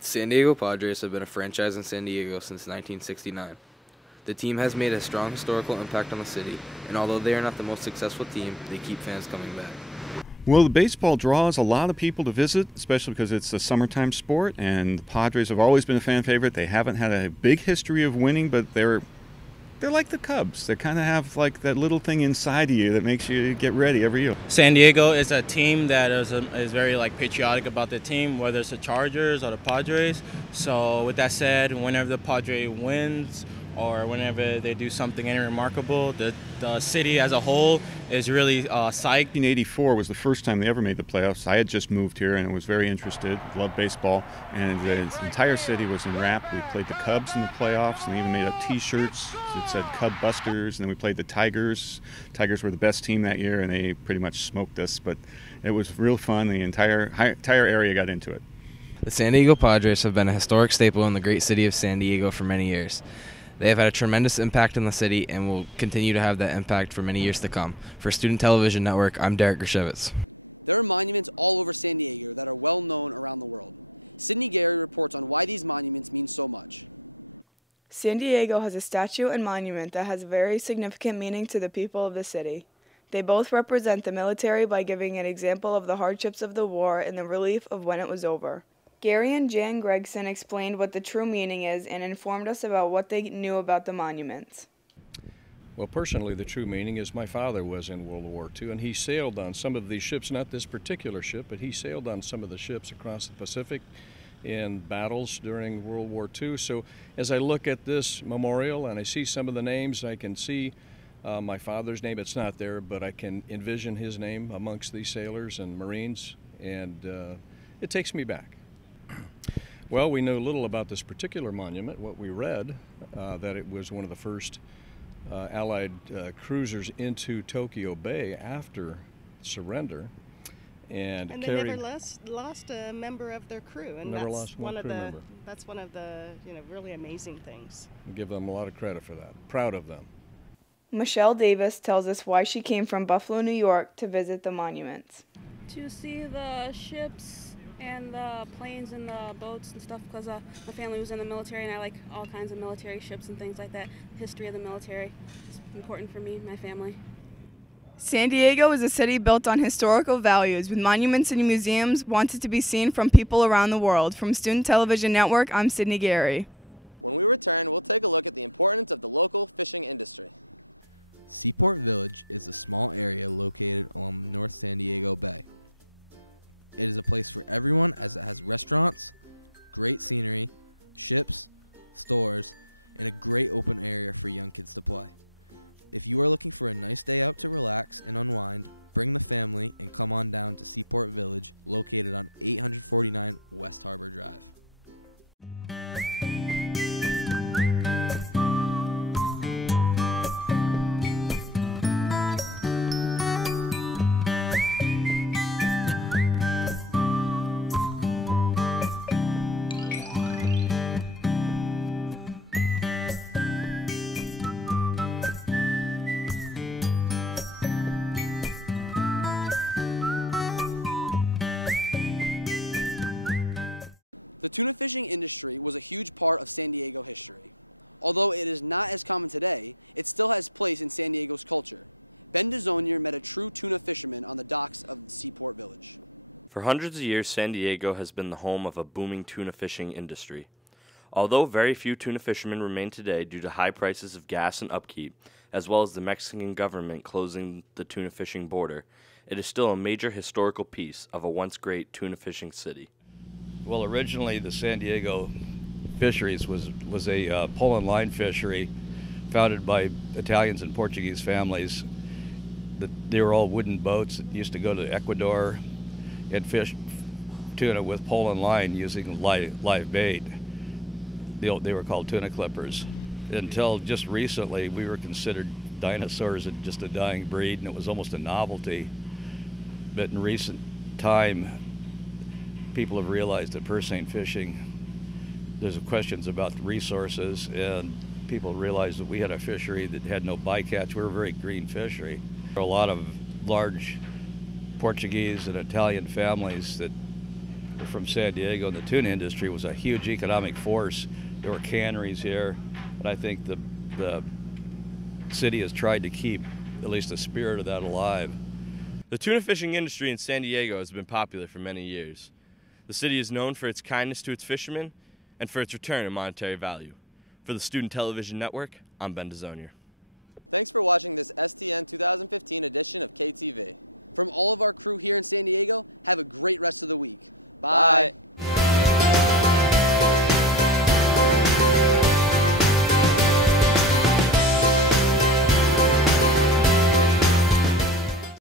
San Diego Padres have been a franchise in San Diego since 1969. The team has made a strong historical impact on the city, and although they are not the most successful team, they keep fans coming back. Well, the baseball draws a lot of people to visit, especially because it's a summertime sport, and the Padres have always been a fan favorite. They haven't had a big history of winning, but they're like the Cubs. They kind of have like that little thing inside of you that makes you get ready every year. San Diego is a team that is very patriotic about the team, whether it's the Chargers or the Padres. So with that said, whenever the Padres wins or whenever they do something any remarkable, the city as a whole is really psyched. 1984 was the first time they ever made the playoffs. I had just moved here and was very interested, loved baseball, and the entire city was enwrapped. We played the Cubs in the playoffs and even made up T-shirts that said Cub Busters, and then we played the Tigers. Tigers were the best team that year, and they pretty much smoked us, but it was real fun. The entire area got into it. The San Diego Padres have been a historic staple in the great city of San Diego for many years. They have had a tremendous impact in the city and will continue to have that impact for many years to come. For Student Television Network, I'm Derek Gershevitz. San Diego has a statue and monument that has very significant meaning to the people of the city. They both represent the military by giving an example of the hardships of the war and the relief of when it was over. Gary and Jan Gregson explained what the true meaning is and informed us about what they knew about the monuments. Well, personally, the true meaning is my father was in World War II, and he sailed on some of these ships, not this particular ship, but he sailed on some of the ships across the Pacific in battles during World War II. So as I look at this memorial and I see some of the names, I can see my father's name. It's not there, but I can envision his name amongst these sailors and Marines, and it takes me back. Well, we know little about this particular monument. What we read, that it was one of the first Allied cruisers into Tokyo Bay after surrender, and they never lost a member of their crew, and never lost one crew member. That's one of the really amazing things. We give them a lot of credit for that. Proud of them. Michelle Davis tells us why she came from Buffalo, New York to visit the monuments. To see the ships and the planes and the boats and stuff, because my family was in the military and I like all kinds of military ships and things like that. The history of the military is important for me and my family. San Diego is a city built on historical values, with monuments and museums wanted to be seen from people around the world. From Student Television Network, I'm Sydney Gary. For hundreds of years, San Diego has been the home of a booming tuna fishing industry. Although very few tuna fishermen remain today due to high prices of gas and upkeep, as well as the Mexican government closing the tuna fishing border, it is still a major historical piece of a once great tuna fishing city. Well, originally the San Diego fisheries was a pole and line fishery founded by Italians and Portuguese families. They were all wooden boats that used to go to Ecuador and fish tuna with pole and line using live bait. They were called tuna clippers. Until just recently, we were considered dinosaurs and just a dying breed, and it was almost a novelty. But in recent time, people have realized that purse seine fishing, there's questions about the resources, and people realized that we had a fishery that had no bycatch. We were a very green fishery. There were a lot of large Portuguese and Italian families that were from San Diego, and the tuna industry was a huge economic force. There were canneries here, and I think the city has tried to keep at least the spirit of that alive. The tuna fishing industry in San Diego has been popular for many years. The city is known for its kindness to its fishermen and for its return in monetary value. For the Student Television Network, I'm Ben DeZonier.